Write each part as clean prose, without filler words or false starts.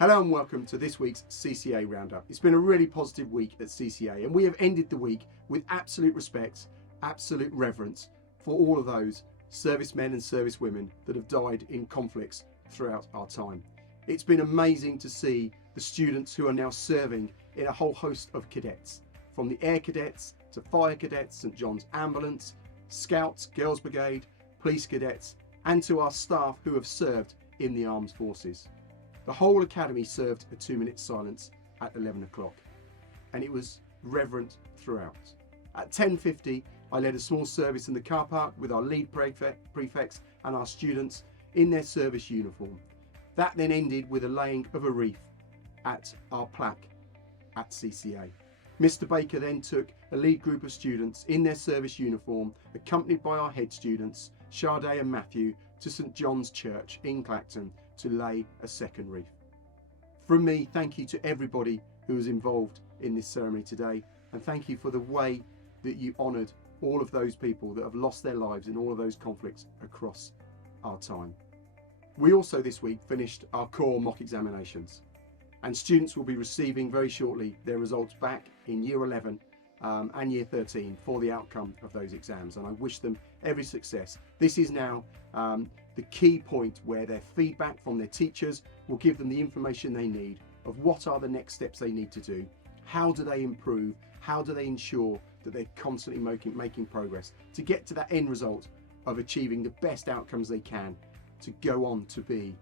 Hello and welcome to this week's CCA Roundup. It's been a really positive week at CCA and we have ended the week with absolute respect, absolute reverence for all of those servicemen and servicewomen that have died in conflicts throughout our time. It's been amazing to see the students who are now serving in a whole host of cadets, from the Air Cadets to Fire Cadets, St John's Ambulance, Scouts, Girls Brigade, Police Cadets, and to our staff who have served in the Armed Forces. The whole academy served a 2-minute silence at 11 o'clock, and it was reverent throughout. At 10:50, I led a small service in the car park with our lead prefects and our students in their service uniform. That then ended with a laying of a wreath at our plaque at CCA. Mr Baker then took a lead group of students in their service uniform, accompanied by our head students, Sade and Matthew, to St John's Church in Clacton to lay a second wreath. From me, thank you to everybody who was involved in this ceremony today, and thank you for the way that you honoured all of those people that have lost their lives in all of those conflicts across our time. We also this week finished our core mock examinations, and students will be receiving very shortly their results back in Year 11 and Year 13 for the outcome of those exams, and I wish them every success. This is now the key point where their feedback from their teachers will give them the information they need of what are the next steps they need to do, how do they improve, how do they ensure that they're constantly making progress to get to that end result of achieving the best outcomes they can to go on to be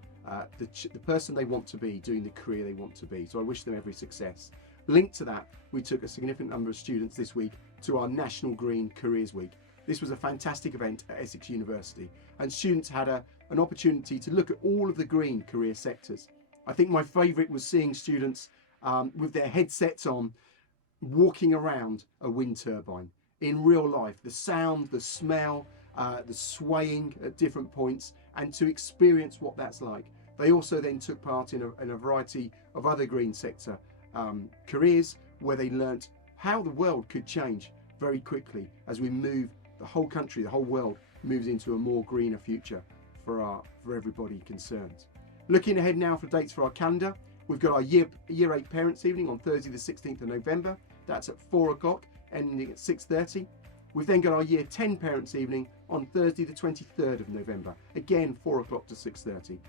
the person they want to be, doing the career they want to be. So I wish them every success. Linked to that, we took a significant number of students this week to our National Green Careers Week. This was a fantastic event at Essex University, and students had an opportunity to look at all of the green career sectors. I think my favourite was seeing students with their headsets on, walking around a wind turbine in real life. The sound, the smell, the swaying at different points, and to experience what that's like. They also then took part in a variety of other green sector careers where they learnt how the world could change very quickly as we move, the whole country, the whole world moves into a more greener future for everybody concerned. Looking ahead now for dates for our calendar, we've got our Year 8 Parents' Evening on Thursday the 16th of November. That's at 4 o'clock, ending at 6:30. We've then got our Year 10 Parents' Evening on Thursday the 23rd of November, again 4 o'clock to 6:30.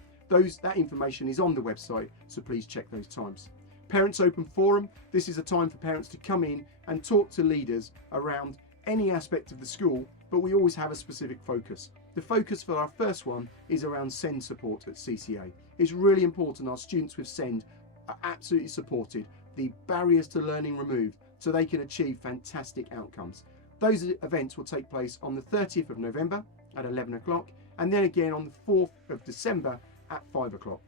That information is on the website, so please check those times. Parents Open Forum, this is a time for parents to come in and talk to leaders around any aspect of the school, but we always have a specific focus. The focus for our first one is around SEND support at CCA. It's really important our students with SEND are absolutely supported, the barriers to learning removed, so they can achieve fantastic outcomes. Those events will take place on the 30th of November at 11 o'clock, and then again on the 4th of December at 5 o'clock.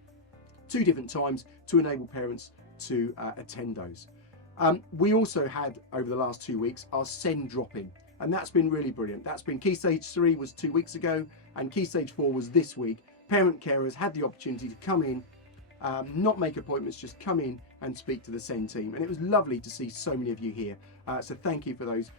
2 different times to enable parents to attend those. We also had, over the last 2 weeks, our SEND drop-in, and that's been really brilliant. That's been Key Stage 3 was 2 weeks ago, and Key Stage 4 was this week. Parent carers had the opportunity to come in, not make appointments, just come in and speak to the SEND team, and it was lovely to see so many of you here. So thank you for those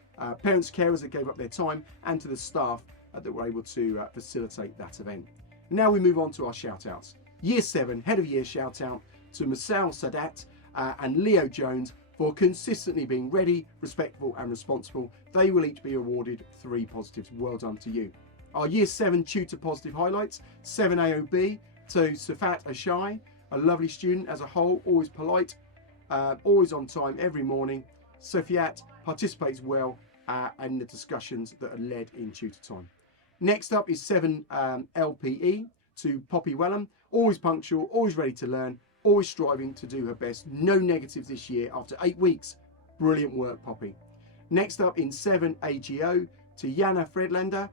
parents carers that gave up their time, and to the staff that were able to facilitate that event. Now we move on to our shout-outs. Year 7 Head of Year shout-out to Masal Sadat and Leo Jones for consistently being ready, respectful and responsible. They will each be awarded 3 positives. Well done to you. Our Year 7 Tutor Positive highlights: 7 AOB to Safat Ashai, a lovely student as a whole, always polite, always on time every morning. Sofiat participates well in the discussions that are led in tutor time. Next up is 7 LPE to Poppy Wellham, always punctual, always ready to learn, always striving to do her best. No negatives this year after 8 weeks. Brilliant work, Poppy. Next up in 7 AGO to Jana Fredlander,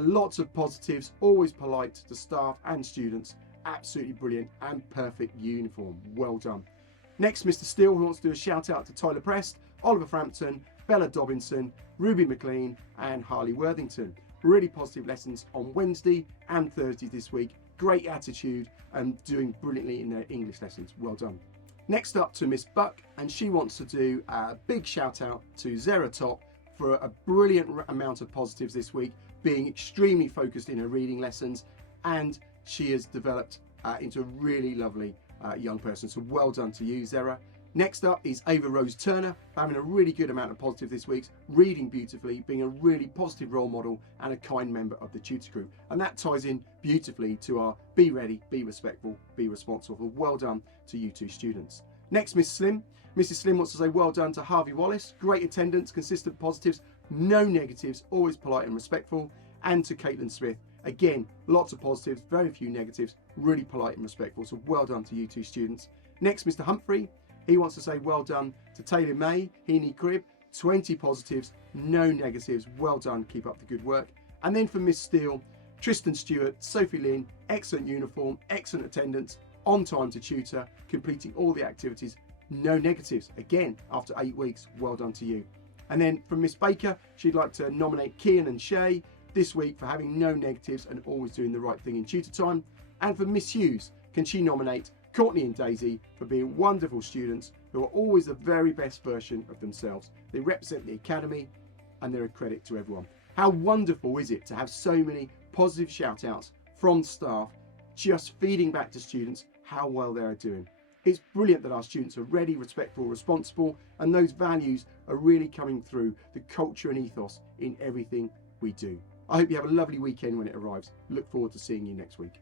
lots of positives, always polite to staff and students. Absolutely brilliant and perfect uniform. Well done. Next, Mr Steele, who wants to do a shout out to Tyler Prest, Oliver Frampton, Bella Dobinson, Ruby McLean and Harley Worthington. Really positive lessons on Wednesday and Thursday this week. Great attitude and doing brilliantly in their English lessons. Well done. Next up to Miss Buck, and she wants to do a big shout out to Zara Top for a brilliant amount of positives this week, being extremely focused in her reading lessons, and she has developed into a really lovely young person. So well done to you, Zara. Next up is Ava Rose Turner, having a really good amount of positive this week, reading beautifully, being a really positive role model and a kind member of the tutor group. And that ties in beautifully to our be ready, be respectful, be responsible. So well done to you two students. Next, Miss Slim. Mrs. Slim wants to say well done to Harvey Wallace. Great attendance, consistent positives, no negatives, always polite and respectful. And to Caitlin Smith. Again, lots of positives, very few negatives, really polite and respectful. So well done to you two students. Next, Mr. Humphrey. He wants to say well done to Taylor May, Heaney Crib, 20 positives, no negatives, well done, keep up the good work. And then for Miss Steele, Tristan Stewart, Sophie Lynn, excellent uniform, excellent attendance, on time to tutor, completing all the activities, no negatives. Again, after 8 weeks, well done to you. And then from Miss Baker, she'd like to nominate Kian and Shay this week for having no negatives and always doing the right thing in tutor time. And for Miss Hughes, can she nominate Courtney and Daisy for being wonderful students who are always the very best version of themselves. They represent the academy and they're a credit to everyone. How wonderful is it to have so many positive shout outs from staff just feeding back to students how well they are doing. It's brilliant that our students are ready, respectful, responsible, and those values are really coming through the culture and ethos in everything we do. I hope you have a lovely weekend when it arrives. Look forward to seeing you next week.